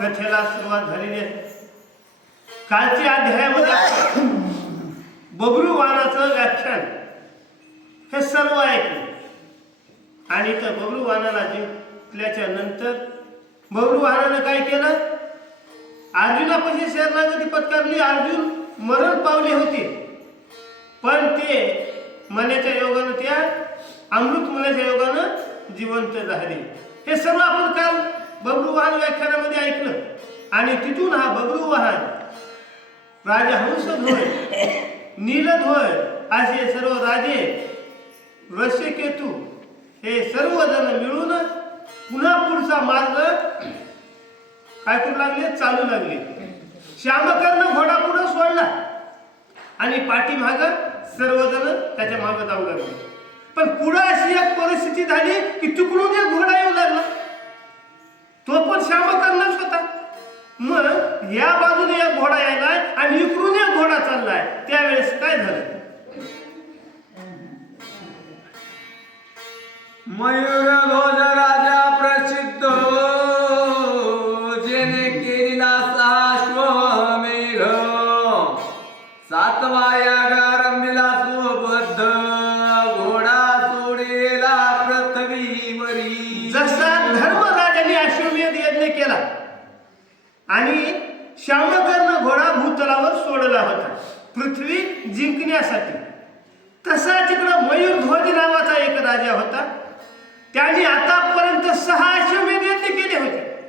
कथेला सुरुवात झालेली आहे. कालच्या अध्यायामध्ये म्हणजे बबरू वानाचं व्याख्यान. हे सर्व ऐकलं. आणि त्या बबरू वानाला जिंकल्याच्या नंतर बबरू वाहनानं काय केलं? अर्जुनापाशी शरणागती पत्कारली. अर्जुन मरण पावले होते. पण ते मनाच्या योगानं त्या अमृत मनाच्या योगानं जिवंत झाले. हे सर्व आपण काल बबरू वाहन व्याख्यानामध्ये ऐकलं. आणि तिथून हा बबरू वाहन राजा हंसध्वज नीलध्वज असे सर्व राजे ऋषिकेतू हे सर्वजण मिळून पुन्हा पुढचा मार्ग काय करू लागले? चालू लागले. श्यामकर्ण घोडा पुढे सोडला. आणि पाठीमाग सर्वजण त्याच्यामागे जाऊ लागले. पण पुढं अशी एक परिस्थिती झाली की तिकडून एक घोडा येऊ लागला. तो पण श्यामकर्णच होता. मग या बाजूने एक घोडा यायलाय आणि इकडून एक घोडा चाललाय. त्यावेळेस काय झालं? मयूर पृथ्वी जिंकण्यासाठी. तसा तिकडं मयूरध्वज नावाचा एक राजा होता. त्याने आतापर्यंत सहा अश्वमेध यज्ञ केले होते.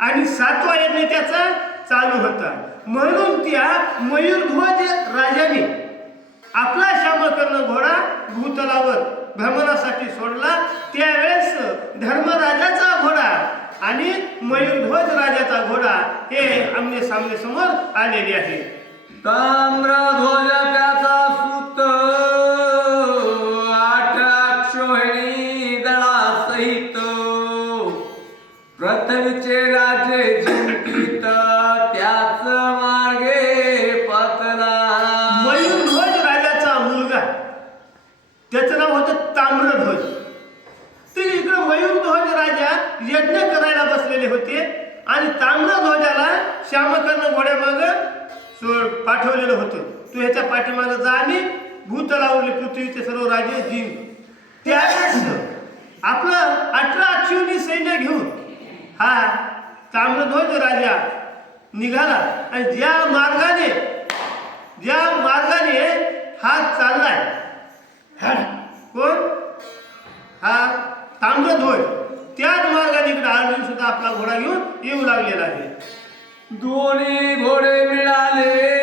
आणि सातवा यज्ञ त्याचा चालू होता. म्हणून त्या मयूरध्वज राजाने आपला श्यामकर्ण घोडा भूतलावर भ्रमणासाठी सोडला. त्यावेळेस धर्मराजाचा घोडा आणि मयूरध्वज राजाचा घोडा हे आमने सामने समोर आलेले आहे. ताम्र ध्वज भूतलावरले पृथ्वीचे सर्व राजे जीव. त्यावेळेस आपलं अठरा अक्षुणी सैन्य घेऊन हा ताम्रध्वज राजा निघाला. आणि ज्या मार्गाने ज्या मार्गाने हा चाललाय कोण? हा ताम्रध्वज. त्याच मार्गाने इकडे अर्जुन सुद्धा आपला घोडा घेऊन येऊ लागलेला आहे. दोन्ही घोडे मिळाले.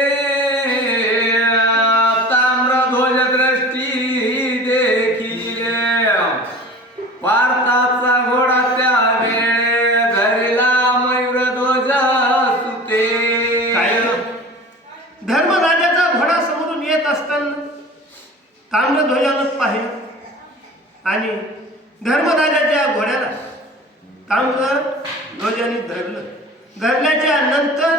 ताम्रध्वजानं पाहिलं. आणि धर्मराजाच्या घोड्याला ताम्रध्वजाने धरलं. धरल्याच्या नंतर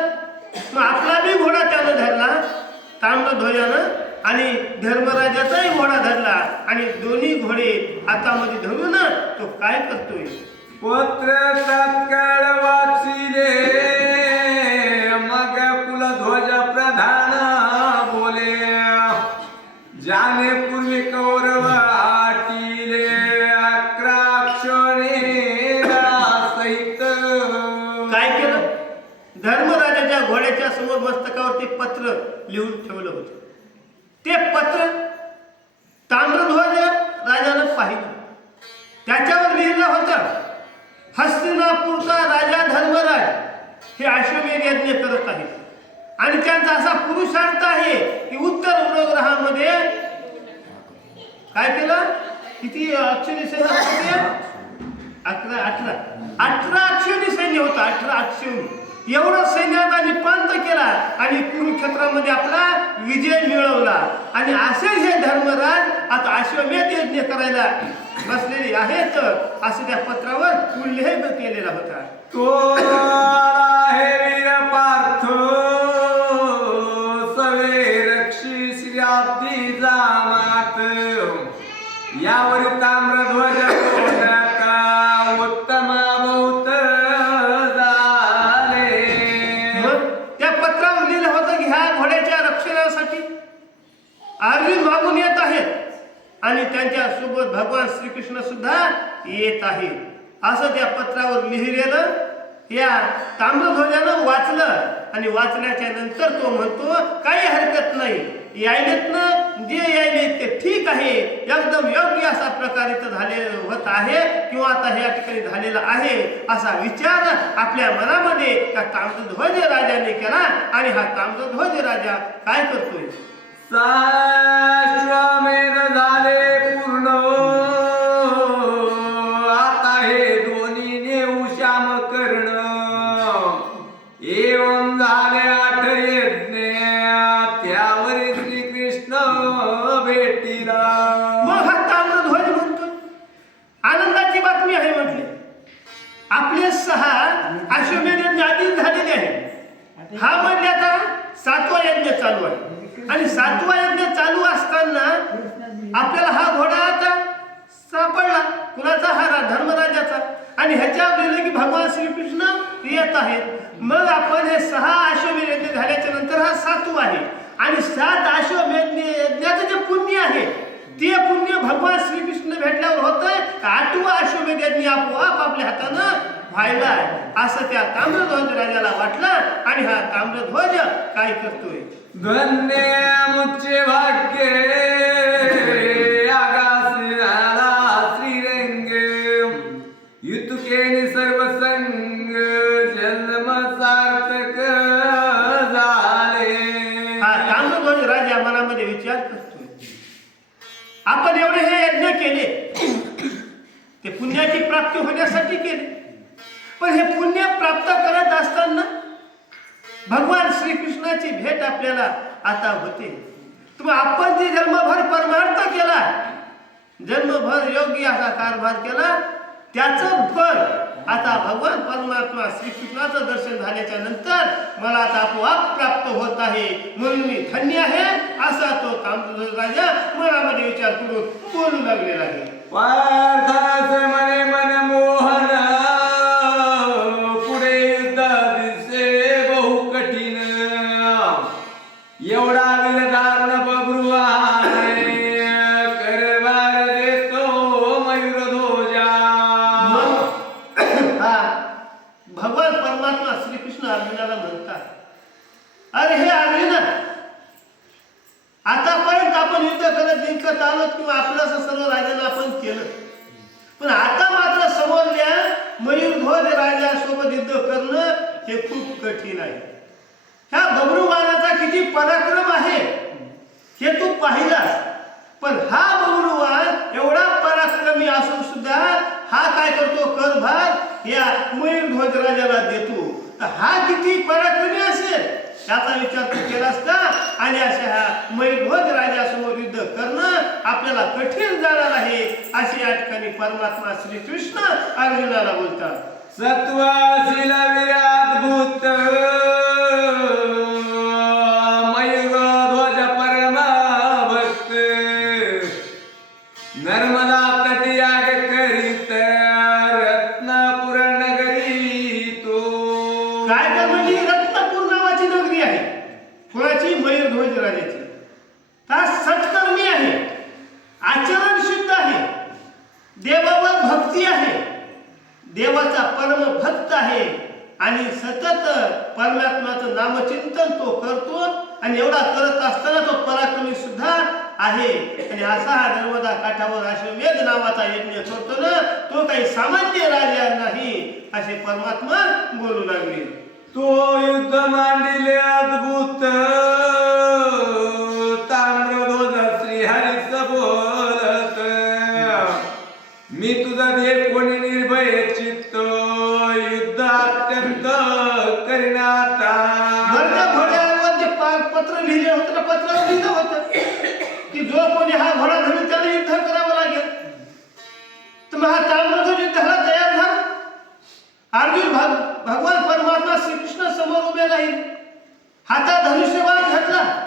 मग आपला बी घोडा त्यानं धरला ताम्रध्वजानं आणि धर्मराजाचाही घोडा धरला. आणि दोन्ही घोडे हातामध्ये धरून तो काय करतोय? पत्र तत्काळ वाचिले धर्मराजाच्या घोड्याच्या समोर मस्तकावर ते पत्र लिहून ठेवलं होतं. ते पत्र ताम्रध्वज राजानं पाहिलं. त्याच्यावर लिहिलं होतं हस्तिनापूरचा राजा धर्मराज हे अश्वमेध यज्ञ करत आहे. आणि त्यांचा असा पुरुषार्थ आहे की उत्तर उपग्रहामध्ये काय केलं? किती अक्षरी सैन्य होते? अकरा अठरा. अठरा अक्षरी सैन्य होतं अठरा अक्षरी. एवढं सैन्यात पंत केला आणि कुरुक्षेत्रामध्ये आपला विजय मिळवला. आणि असे हे धर्मराज आता अश्वमेध यज्ञ करायला बसलेले आहेत असं त्या पत्रावर उल्लेख केलेला होता. तो त्यांच्यासोबत भगवान श्रीकृष्ण सुद्धा येत आहेत. असं त्या पत्रावर लिहिलेलं या ताम्रध्वजानं वाचलं आणि वाचल्याच्या नंतर तो म्हणतो काही हरकत नाही. यायलेत ना जे यायले ते ठीक आहे. एकदम योग्य असा प्रकारे तर झाले होत आहे किंवा आता या ठिकाणी झालेला आहे असा विचार आपल्या मनामध्ये त्या ताम्रध्वज राजाने केला आणि हा ताम्रध्वज राजा काय करतोय? झाले हा म्हणजे आता सातवा यज्ञ चालू आहे. आणि सातवा यज्ञ चालू असताना आपल्याला हा घोडा आता सापडला. कुणाचा? हा रा- धर्मराजाचा. आणि ह्याच्या आपल्याला की भगवान श्रीकृष्ण येत आहेत. मग आपण हे सहा अश्वमेध यज्ञ झाल्याच्यानंतर हा सातवा आहे. आणि सात अश्वमेध यज्ञाचं जे पुण्य आहे ते पुण्य भगवान श्रीकृष्ण भेटल्यावर होतंय का आठवा अश्वमेध आपोआप आपल्या हातानं व्हायला आहे असं त्या ताम्रध्वज राजाला वाटलं आणि हा ताम्रध्वज काय करतोय? धन्य मुच्चे भाग्य आगास आला श्रीरंग. युतुकेने सर्व संग जन्म सार्थक झाले. हा ताम्रध्वज राजा मनामध्ये विचार करतोय. आपण एवढे हे यज्ञ केले ते पुण्याची प्राप्ती होण्यासाठी केले. पण हे पुण्य प्राप्त करत असताना भगवान श्रीकृष्णाची भेट आपल्याला आता होते. तुम्ही आपण जे जन्मभर परमार्थ केला जन्मभर योग्य असा कारभार केला त्याचं फळ आता भगवान परमात्मा श्रीकृष्णाचं दर्शन झाल्याच्यानंतर मला आता आपोआप प्राप्त होत आहे. म्हणून मी धन्य आहे. असा तो तांबूल राजा मनामध्ये विचार करून बोलू लागलेला आहे. मन मोहन पुढे बहु कठीण. एवढा मयूर हा भगवान परमात्मा श्रीकृष्ण अर्जुनाला म्हणतात अरे हे अर्जुन आतापर्यंत आपण युद्ध करत जिंकत आलो किंवा आपलं सर्व राजांना आपण केलं. पण आता मात्र समोरल्या मयूरध्वज राजासोबत युद्ध करणं हे खूप कठीण आहे. ह्या बबरुवानाचा किती पराक्रम आहे हे तू पाहिलास. पण हा बबरुवान एवढा पराक्रमी असून सुद्धा हा काय करतो? करभार या मयूरध्वज राजाला देतो. तर हा किती पराक्रमी असेल? त्याचा विचार तू केलास का? आणि अशा ह्या मयूरध्वज राजासमोर युद्ध करणं आपल्याला कठीण जाणार आहे अशी या ठिकाणी परमात्मा श्रीकृष्ण अर्जुनाला बोलतात. सत्वाशील विराट भूत मयूर ध्वज परम भक्त नर्मदा तटियाग करीत रत्नापुर नगरी तो काय तर म्हणजे रत्नपूर नावाची नगरी आहे ध्वज मयूरध्वज राजाची. हा सत्कर्मी आहे. आचरण शुद्ध आहे. देवावर भक्ती आहे. देवाचा परम भक्त आहे. आणि सतत परमात्माचं नामचिंतन तो करतो आणि एवढा करत असताना तो पराक्रमी सुद्धा आहे. आणि असा हा नर्मदा काठावर अश्वमेध नावाचा यज्ञ करतो ना तो काही सामान्य राजा नाही असे परमात्मा बोलू लागले. तो युद्ध मांडिले अद्भुत ताम्रध्वज श्रीहरीच बोलत. मी तुझा दे कोणी निर्भय चित्त युद्ध अत्यंत करिनाता. पत्र लिहिले होतं ना पत्र लिहिलं होतं की जो कोणी हा घोडा धरून त्याला युद्ध करावं लागेल. तर मग हा ताम्रध्वज युद्धाला तयार झाला. अर्जुन भग भगवान समोर उभे राहील. हातात धनुष्यबाण घातला.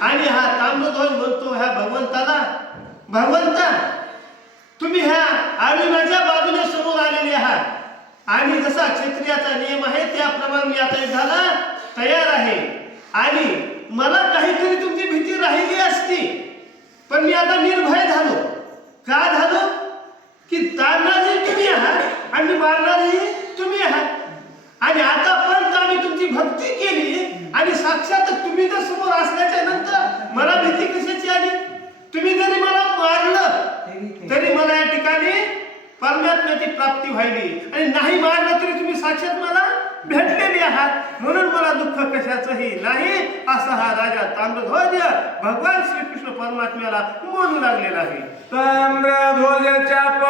आणि हा ताम्रध्वज म्हणतो ह्या भगवंताला भगवंता तुम्ही ह्या अर्जुनाच्या बाजूने समोर आलेले आहात. आणि जसा क्षेत्रियाचा नियम आहे त्याप्रमाणे मी आता झाला तयार आहे. आणि मला काहीतरी तुमची भीती राहिली असती. पण मी आता निर्भय झालो. का झालो? की तारणारही तुम्ही आहात आणि मारणारही तुम्ही आहात. आणि आता साक्षात तुम्ही जर समोर असल्याच्या नंतर मला भीती कशाची आली? तुम्ही जरी मला मारलं तरी मला या ठिकाणी परमात्म्याची प्राप्ती व्हायली. आणि नाही मारलं तरी तुम्ही साक्षात मला भेटलेली आहात. म्हणून मला दुःख कशाचंही नाही असा हा राजा ताम्रध्वज भगवान श्रीकृष्ण परमात्म्याला बोलू लागलेला आहे. ताम्रध्वज चाप